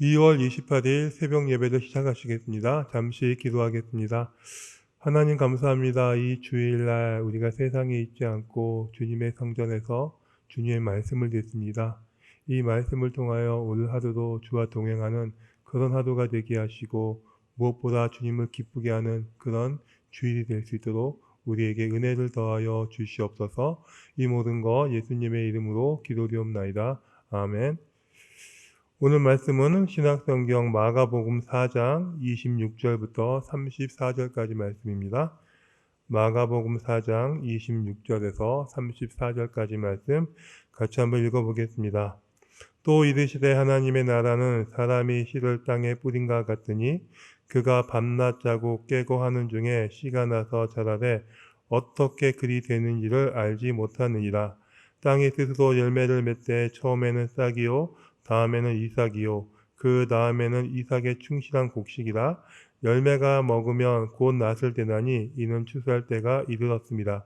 2월 28일 새벽 예배를 시작하시겠습니다. 잠시 기도하겠습니다. 하나님 감사합니다. 이 주일날 우리가 세상에 있지 않고 주님의 성전에서 주님의 말씀을 듣습니다. 이 말씀을 통하여 오늘 하루도 주와 동행하는 그런 하루가 되게 하시고 무엇보다 주님을 기쁘게 하는 그런 주일이 될 수 있도록 우리에게 은혜를 더하여 주시옵소서. 이 모든 거 예수님의 이름으로 기도드리옵나이다. 아멘. 오늘 말씀은 신약성경 마가복음 4장 26절부터 34절까지 말씀입니다. 마가복음 4장 26절에서 34절까지 말씀 같이 한번 읽어보겠습니다. 또 이르시되 하나님의 나라는 사람이 씨를 땅에 뿌린가 같으니 그가 밤낮 자고 깨고 하는 중에 씨가 나서 자라되 어떻게 그리 되는지를 알지 못하느니라. 땅이 스스로 열매를 맺되 처음에는 싹이요 다음에는 이삭이요 그 다음에는 이삭의 충실한 곡식이라. 열매가 먹으면 곧 낫을 되나니 이는 추수할 때가 이르렀습니다.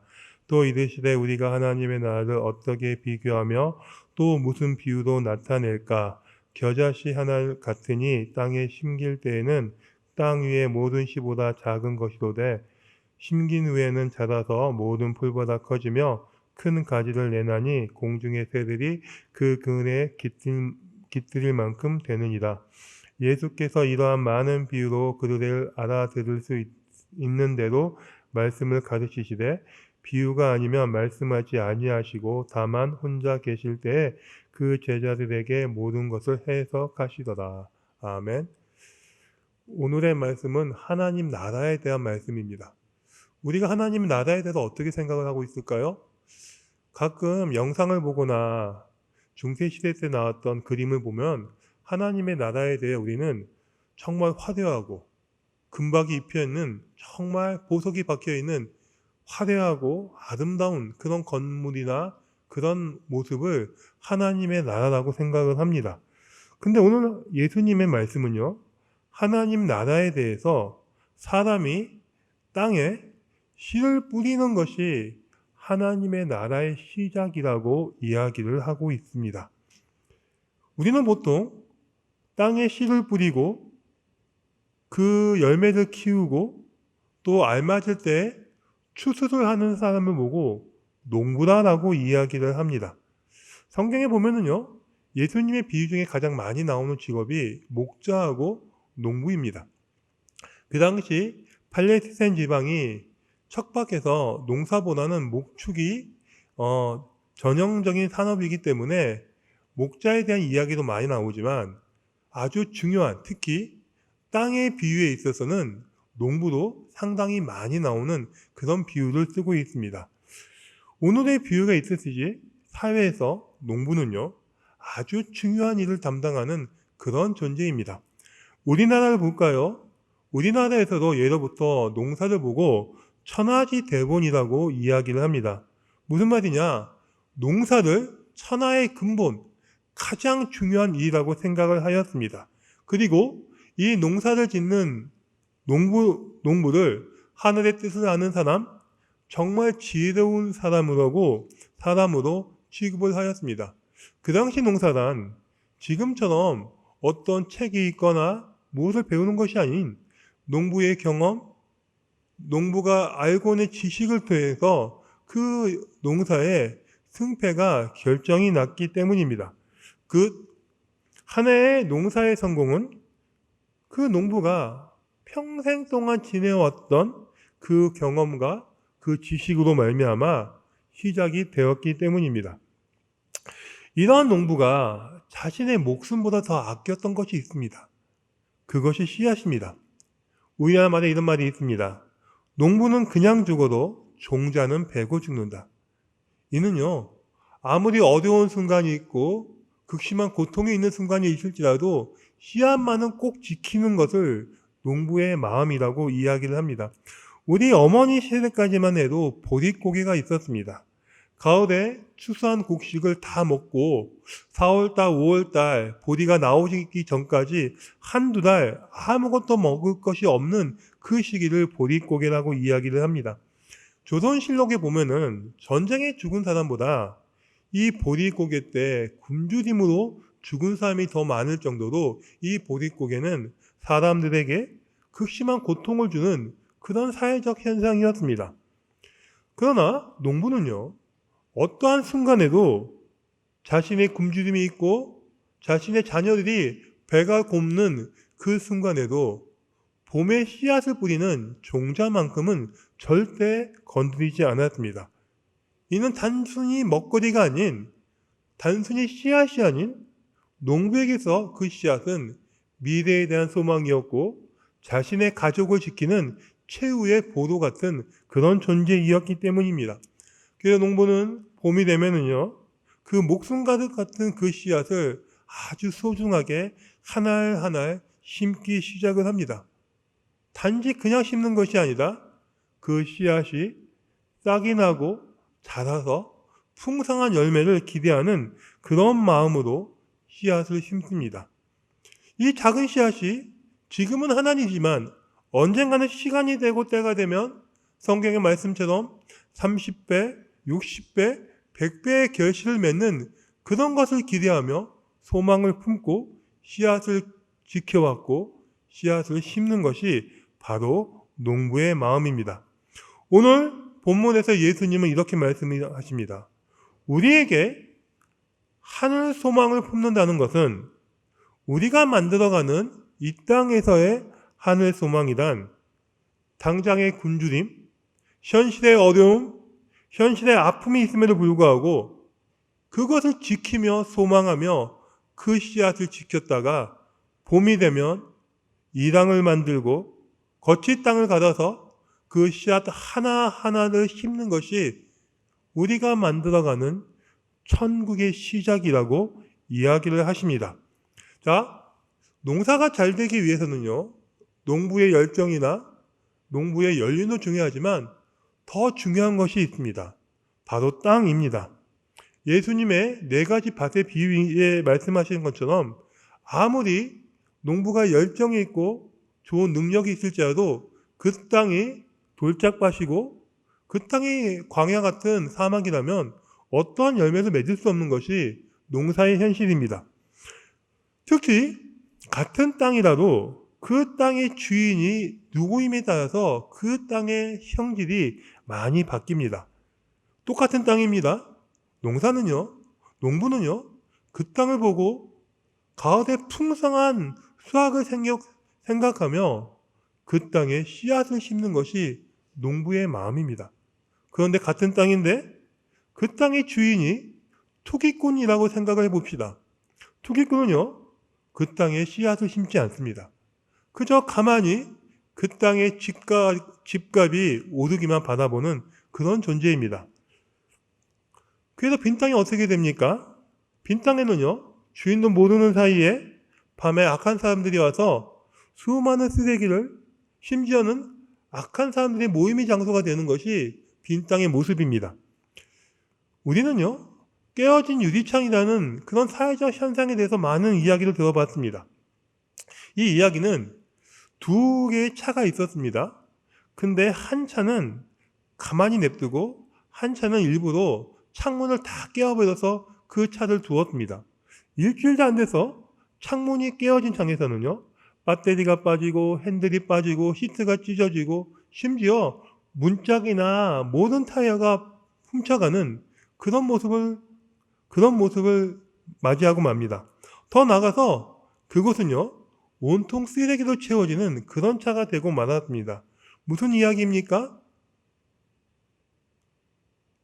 또 이르시되 우리가 하나님의 나라를 어떻게 비교하며 또 무슨 비유로 나타낼까? 겨자씨 하나 같으니 땅에 심길 때에는 땅 위의 모든 씨보다 작은 것이로되 심긴 후에는 자라서 모든 풀보다 커지며 큰 가지를 내나니 공중의 새들이 그 그늘에 깃들일 만큼 되느니라. 예수께서 이러한 많은 비유로 그들을 알아들을 수 있는 대로 말씀을 가르치시되 비유가 아니면 말씀하지 아니하시고 다만 혼자 계실 때에 그 제자들에게 모든 것을 해석하시더라. 아멘. 오늘의 말씀은 하나님 나라에 대한 말씀입니다. 우리가 하나님 나라에 대해서 어떻게 생각을 하고 있을까요? 가끔 영상을 보거나 중세시대 때 나왔던 그림을 보면 하나님의 나라에 대해 우리는 정말 화려하고 금박이 입혀있는 정말 보석이 박혀있는 화려하고 아름다운 그런 건물이나 그런 모습을 하나님의 나라라고 생각을 합니다. 근데 오늘 예수님의 말씀은요, 하나님 나라에 대해서 사람이 땅에 씨를 뿌리는 것이 하나님의 나라의 시작이라고 이야기를 하고 있습니다. 우리는 보통 땅에 씨를 뿌리고 그 열매를 키우고 또 알맞을 때 추수를 하는 사람을 보고 농부다라고 이야기를 합니다. 성경에 보면은요, 예수님의 비유 중에 가장 많이 나오는 직업이 목자하고 농부입니다. 그 당시 팔레스타인 지방이 척박해서 농사보다는 목축이 전형적인 산업이기 때문에 목자에 대한 이야기도 많이 나오지만 아주 중요한, 특히 땅의 비유에 있어서는 농부도 상당히 많이 나오는 그런 비유를 쓰고 있습니다. 오늘의 비유가 있듯이 사회에서 농부는요, 아주 중요한 일을 담당하는 그런 존재입니다. 우리나라를 볼까요? 우리나라에서도 예로부터 농사를 보고 천하지 대본이라고 이야기를 합니다. 무슨 말이냐? 농사를 천하의 근본, 가장 중요한 일이라고 생각을 하였습니다. 그리고 이 농사를 짓는 농부를 하늘의 뜻을 아는 사람, 정말 지혜로운 사람으로 취급을 하였습니다. 그 당시 농사란 지금처럼 어떤 책이 있거나 무엇을 배우는 것이 아닌 농부의 경험, 농부가 알고 있는 지식을 통해서 그 농사의 승패가 결정이 났기 때문입니다. 그 한 해의 농사의 성공은 그 농부가 평생 동안 지내왔던 그 경험과 그 지식으로 말미암아 시작이 되었기 때문입니다. 이러한 농부가 자신의 목숨보다 더 아꼈던 것이 있습니다. 그것이 씨앗입니다. 우리나라 말에 이런 말이 있습니다. 농부는 그냥 죽어도 종자는 베고 죽는다. 이는요, 아무리 어려운 순간이 있고 극심한 고통이 있는 순간이 있을지라도 씨앗만은 꼭 지키는 것을 농부의 마음이라고 이야기를 합니다. 우리 어머니 세대까지만 해도 보릿고개가 있었습니다. 가을에 추수한 곡식을 다 먹고 4월달, 5월달 보리가 나오기 전까지 한두 달 아무것도 먹을 것이 없는 그 시기를 보릿고개라고 이야기를 합니다. 조선실록에 보면은 전쟁에 죽은 사람보다 이 보릿고개 때 굶주림으로 죽은 사람이 더 많을 정도로 이 보릿고개는 사람들에게 극심한 고통을 주는 그런 사회적 현상이었습니다. 그러나 농부는요, 어떠한 순간에도 자신의 굶주림이 있고 자신의 자녀들이 배가 곪는 그 순간에도 봄에 씨앗을 뿌리는 종자만큼은 절대 건드리지 않았습니다. 이는 단순히 먹거리가 아닌, 단순히 씨앗이 아닌 농부에게서 그 씨앗은 미래에 대한 소망이었고 자신의 가족을 지키는 최후의 보도 같은 그런 존재이었기 때문입니다. 그래서 농부는 봄이 되면은요, 그 목숨 가득 같은 그 씨앗을 아주 소중하게 한 알 한 알 심기 시작을 합니다. 단지 그냥 심는 것이 아니라 그 씨앗이 싹이 나고 자라서 풍성한 열매를 기대하는 그런 마음으로 씨앗을 심습니다. 이 작은 씨앗이 지금은 하나이지만 언젠가는 시간이 되고 때가 되면 성경의 말씀처럼 30배, 60배, 100배의 결실을 맺는 그런 것을 기대하며 소망을 품고 씨앗을 지켜왔고 씨앗을 심는 것이 바로 농부의 마음입니다. 오늘 본문에서 예수님은 이렇게 말씀하십니다. 우리에게 하늘 소망을 품는다는 것은 우리가 만들어가는 이 땅에서의 하늘 소망이란 당장의 굶주림, 현실의 어려움, 현실의 아픔이 있음에도 불구하고 그것을 지키며 소망하며 그 씨앗을 지켰다가 봄이 되면 이 땅을 만들고 거친 땅을 갈아서 그 씨앗 하나하나를 심는 것이 우리가 만들어가는 천국의 시작이라고 이야기를 하십니다. 자, 농사가 잘 되기 위해서는요, 농부의 열정이나 농부의 연륜도 중요하지만 더 중요한 것이 있습니다. 바로 땅입니다. 예수님의 4가지 밭의 비유에 말씀하신 것처럼 아무리 농부가 열정이 있고 좋은 능력이 있을지라도 그 땅이 돌짝밭이고 그 땅이 광야 같은 사막이라면 어떠한 열매를 맺을 수 없는 것이 농사의 현실입니다. 특히 같은 땅이라도 그 땅의 주인이 누구임에 따라서 그 땅의 형질이 많이 바뀝니다. 똑같은 땅입니다. 농부는요, 그 땅을 보고 가을에 풍성한 수확을 생각하며 그 땅에 씨앗을 심는 것이 농부의 마음입니다. 그런데 같은 땅인데 그 땅의 주인이 투기꾼이라고 생각을 해봅시다. 투기꾼은요, 그 땅에 씨앗을 심지 않습니다. 그저 가만히 그 땅의 집값이 오르기만 바라보는 그런 존재입니다. 그래서 빈 땅이 어떻게 됩니까? 빈 땅에는요, 주인도 모르는 사이에 밤에 악한 사람들이 와서 수많은 쓰레기를, 심지어는 악한 사람들의 모임의 장소가 되는 것이 빈 땅의 모습입니다. 우리는요, 깨어진 유리창이라는 그런 사회적 현상에 대해서 많은 이야기를 들어봤습니다. 이 이야기는 2개의 차가 있었습니다. 근데 한 차는 가만히 냅두고 한 차는 일부러 창문을 다 깨어버려서 그 차를 두었습니다. 일주일도 안 돼서 창문이 깨어진 창에서는요, 배터리가 빠지고 핸들이 빠지고 시트가 찢어지고 심지어 문짝이나 모든 타이어가 훔쳐가는 그런 모습을 맞이하고 맙니다. 더 나아가서 그곳은요, 온통 쓰레기로 채워지는 그런 차가 되고 말았습니다. 무슨 이야기입니까?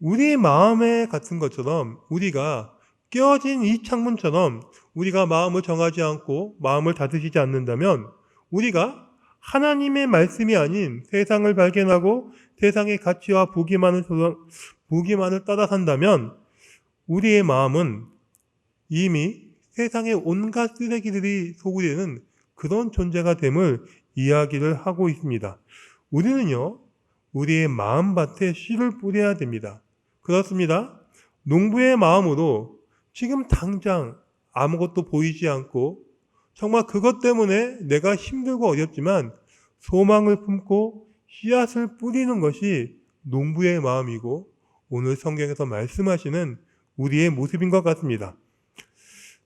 우리 마음에 같은 것처럼 우리가 깨어진 이 창문처럼 우리가 마음을 정하지 않고 마음을 다스리지 않는다면 우리가 하나님의 말씀이 아닌 세상을 발견하고 세상의 가치와 보기만을 따라 산다면 우리의 마음은 이미 세상의 온갖 쓰레기들이 소구되는 그런 존재가 됨을 이야기를 하고 있습니다. 우리는요, 우리의 마음밭에 씨를 뿌려야 됩니다. 그렇습니다. 농부의 마음으로 지금 당장 아무것도 보이지 않고 정말 그것 때문에 내가 힘들고 어렵지만 소망을 품고 씨앗을 뿌리는 것이 농부의 마음이고 오늘 성경에서 말씀하시는 우리의 모습인 것 같습니다.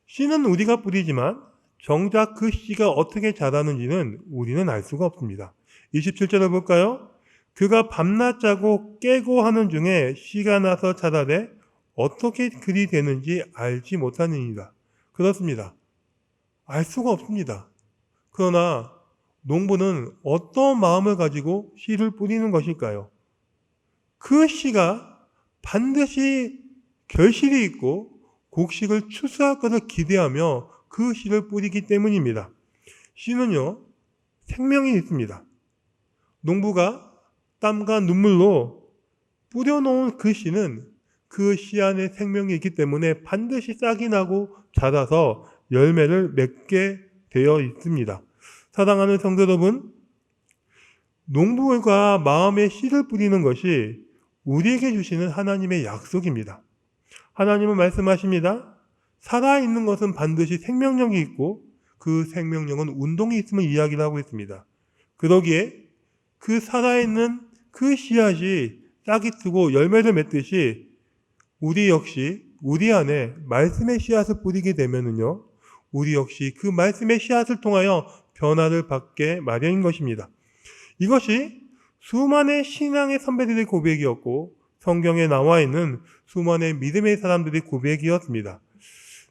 씨는 우리가 뿌리지만 정작 그 씨가 어떻게 자라는지는 우리는 알 수가 없습니다. 27절을 볼까요? 그가 밤낮 자고 깨고 하는 중에 씨가 나서 자라되 어떻게 그리 되는지 알지 못하느니라. 그렇습니다. 알 수가 없습니다. 그러나 농부는 어떤 마음을 가지고 씨를 뿌리는 것일까요? 그 씨가 반드시 결실이 있고 곡식을 추수할 것을 기대하며 그 씨를 뿌리기 때문입니다. 씨는요, 생명이 있습니다. 농부가 땀과 눈물로 뿌려놓은 그 씨는 그 씨 안에 생명이 있기 때문에 반드시 싹이 나고 자라서 열매를 맺게 되어 있습니다. 사랑하는 성도 여러분, 농부가 마음에 씨를 뿌리는 것이 우리에게 주시는 하나님의 약속입니다. 하나님은 말씀하십니다. 살아있는 것은 반드시 생명력이 있고 그 생명력은 운동이 있음을 이야기를 하고 있습니다. 그러기에 그 살아있는 그 씨앗이 싹이 트고 열매를 맺듯이 우리 역시 우리 안에 말씀의 씨앗을 뿌리게 되면은요, 우리 역시 그 말씀의 씨앗을 통하여 변화를 받게 마련인 것입니다. 이것이 수많은 신앙의 선배들의 고백이었고 성경에 나와 있는 수많은 믿음의 사람들의 고백이었습니다.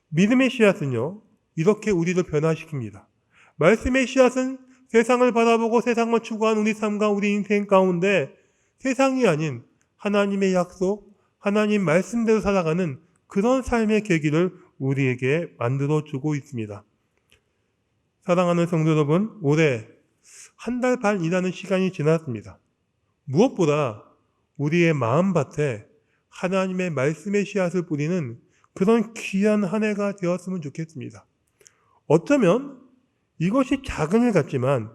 믿음의 씨앗은요, 이렇게 우리를 변화시킵니다. 말씀의 씨앗은 세상을 바라보고 세상을 추구한 우리 삶과 우리 인생 가운데 세상이 아닌 하나님의 약속, 하나님 말씀대로 살아가는 그런 삶의 계기를 우리에게 만들어주고 있습니다. 사랑하는 성도 여러분, 올해 한 달 반 일하는 시간이 지났습니다. 무엇보다 우리의 마음밭에 하나님의 말씀의 씨앗을 뿌리는 그런 귀한 한 해가 되었으면 좋겠습니다. 어쩌면 이것이 작은 일 같지만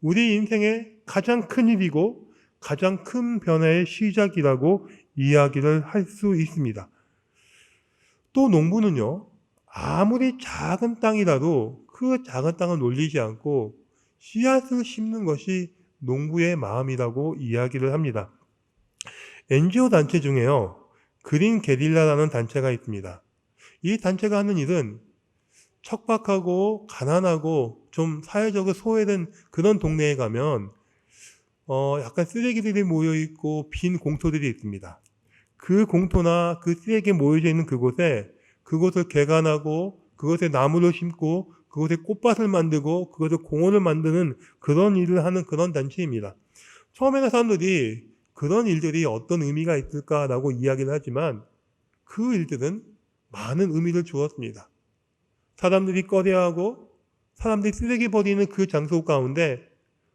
우리 인생의 가장 큰 일이고 가장 큰 변화의 시작이라고 이야기를 할 수 있습니다. 또 농부는요, 아무리 작은 땅이라도 그 작은 땅을 놀리지 않고 씨앗을 심는 것이 농부의 마음이라고 이야기를 합니다. NGO 단체 중에요, 그린 게릴라라는 단체가 있습니다. 이 단체가 하는 일은 척박하고 가난하고 좀 사회적으로 소외된 그런 동네에 가면 약간 쓰레기들이 모여있고 빈 공터들이 있습니다. 그 공터나 그 쓰레기 모여져 있는 그곳을 개간하고 그곳에 나무를 심고 그곳에 꽃밭을 만들고 그것을 공원을 만드는 그런 일을 하는 그런 단체입니다. 처음에는 사람들이 그런 일들이 어떤 의미가 있을까라고 이야기를 하지만 그 일들은 많은 의미를 주었습니다. 사람들이 꺼려하고 사람들이 쓰레기 버리는 그 장소 가운데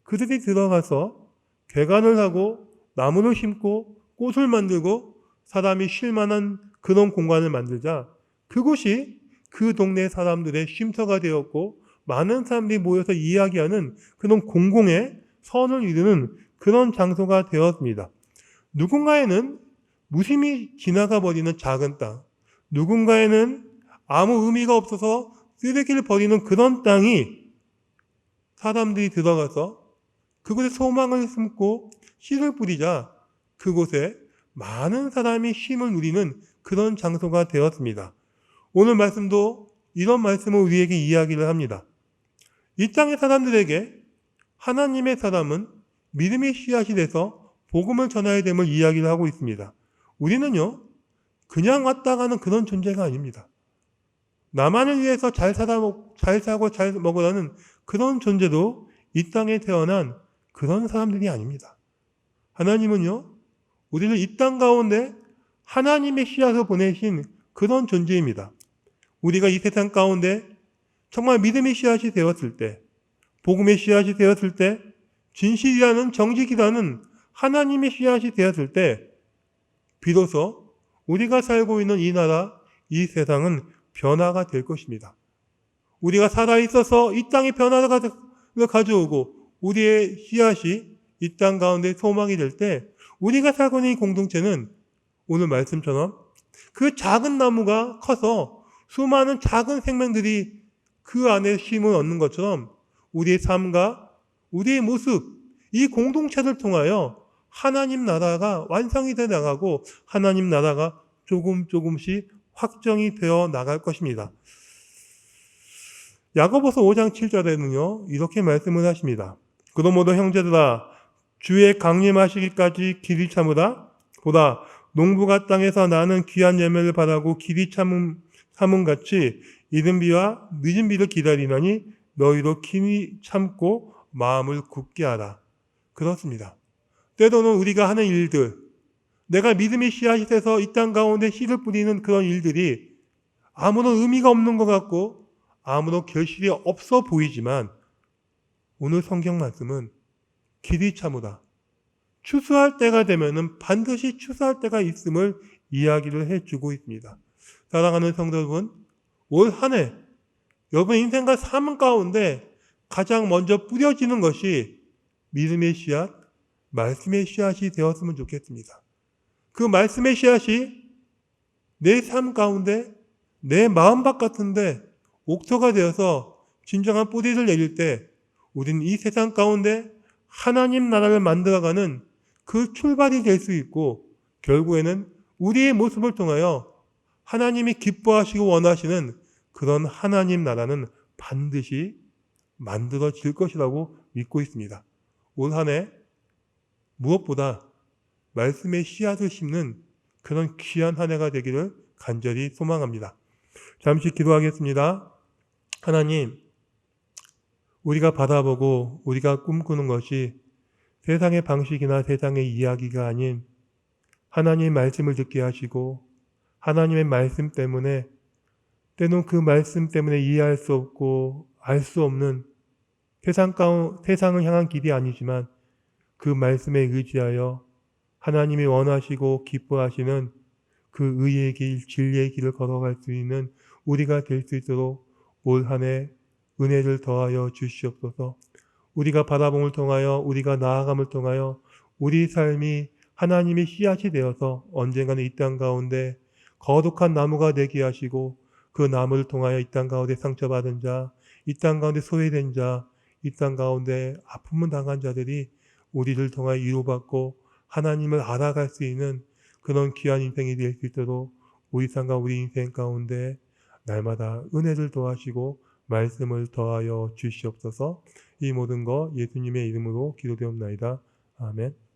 그들이 들어가서 개간을 하고 나무를 심고 꽃을 만들고 사람이 쉴 만한 그런 공간을 만들자 그곳이 그 동네 사람들의 쉼터가 되었고 많은 사람들이 모여서 이야기하는 그런 공공의 선을 이루는 그런 장소가 되었습니다. 누군가에는 무심히 지나가 버리는 작은 땅, 누군가에는 아무 의미가 없어서 쓰레기를 버리는 그런 땅이 사람들이 들어가서 그곳에 소망을 심고 씨를 뿌리자 그곳에 많은 사람이 쉼을 누리는 그런 장소가 되었습니다. 오늘 말씀도 이런 말씀을 우리에게 이야기를 합니다. 이 땅의 사람들에게 하나님의 사람은 믿음의 씨앗이 돼서 복음을 전해야 됨을 이야기를 하고 있습니다. 우리는요, 그냥 왔다 가는 그런 존재가 아닙니다. 나만을 위해서 잘 살고 잘 먹으라는 그런 존재도 이 땅에 태어난 그런 사람들이 아닙니다. 하나님은요, 우리를 이 땅 가운데 하나님의 씨앗을 보내신 그런 존재입니다. 우리가 이 세상 가운데 정말 믿음의 씨앗이 되었을 때, 복음의 씨앗이 되었을 때, 진실이라는 정직이라는 하나님의 씨앗이 되었을 때 비로소 우리가 살고 있는 이 나라, 이 세상은 변화가 될 것입니다. 우리가 살아있어서 이 땅에 변화를 가져오고 우리의 씨앗이 이 땅 가운데 소망이 될 때 우리가 살고 있는 이 공동체는 오늘 말씀처럼 그 작은 나무가 커서 수많은 작은 생명들이 그 안에 쉼을 얻는 것처럼 우리의 삶과 우리의 모습, 이 공동체를 통하여 하나님 나라가 완성이 되어 나가고 하나님 나라가 조금씩 확정이 되어 나갈 것입니다. 야고보서 5장 7절에는요. 이렇게 말씀을 하십니다. 그러므로 형제들아 주의 강림하시기까지 길이 참으라. 보라 농부가 땅에서 나는 귀한 열매를 바라고 길이 참음 같이 이른 비와 늦은 비를 기다리나니 너희도 길이 참고 마음을 굳게 하라. 그렇습니다. 때로는 우리가 하는 일들, 내가 믿음의 씨앗이 돼서 이 땅 가운데 씨를 뿌리는 그런 일들이 아무런 의미가 없는 것 같고 아무런 결실이 없어 보이지만 오늘 성경 말씀은 길이 참으라. 추수할 때가 되면은 반드시 추수할 때가 있음을 이야기를 해주고 있습니다. 사랑하는 성도 여러분, 올 한 해 여러분 인생과 삶 가운데 가장 먼저 뿌려지는 것이 믿음의 씨앗, 말씀의 씨앗이 되었으면 좋겠습니다. 그 말씀의 씨앗이 내 삶 가운데 내 마음밭 같은데 옥토가 되어서 진정한 뿌리를 내릴 때 우리는 이 세상 가운데 하나님 나라를 만들어가는 그 출발이 될 수 있고 결국에는 우리의 모습을 통하여 하나님이 기뻐하시고 원하시는 그런 하나님 나라는 반드시 만들어질 것이라고 믿고 있습니다. 올 한 해 무엇보다 말씀의 씨앗을 심는 그런 귀한 한 해가 되기를 간절히 소망합니다. 잠시 기도하겠습니다. 하나님, 우리가 바라보고 우리가 꿈꾸는 것이 세상의 방식이나 세상의 이야기가 아닌 하나님의 말씀을 듣게 하시고 하나님의 말씀 때문에 때론 그 말씀 때문에 이해할 수 없고 알 수 없는 세상을 향한 길이 아니지만 그 말씀에 의지하여 하나님이 원하시고 기뻐하시는 그 의의 길, 진리의 길을 걸어갈 수 있는 우리가 될 수 있도록 올 한 해 은혜를 더하여 주시옵소서. 우리가 바라봄을 통하여 우리가 나아감을 통하여 우리 삶이 하나님의 씨앗이 되어서 언젠가는 이 땅 가운데 거룩한 나무가 되게 하시고 그 나무를 통하여 이 땅 가운데 상처받은 자, 이 땅 가운데 소외된 자, 이 땅 가운데 아픔을 당한 자들이 우리를 통하여 위로받고 하나님을 알아갈 수 있는 그런 귀한 인생이 될 수 있도록 우리 삶과 우리 인생 가운데 날마다 은혜를 더하시고 말씀을 더하여 주시옵소서. 이 모든 거 예수님의 이름으로 기도되옵나이다. 아멘.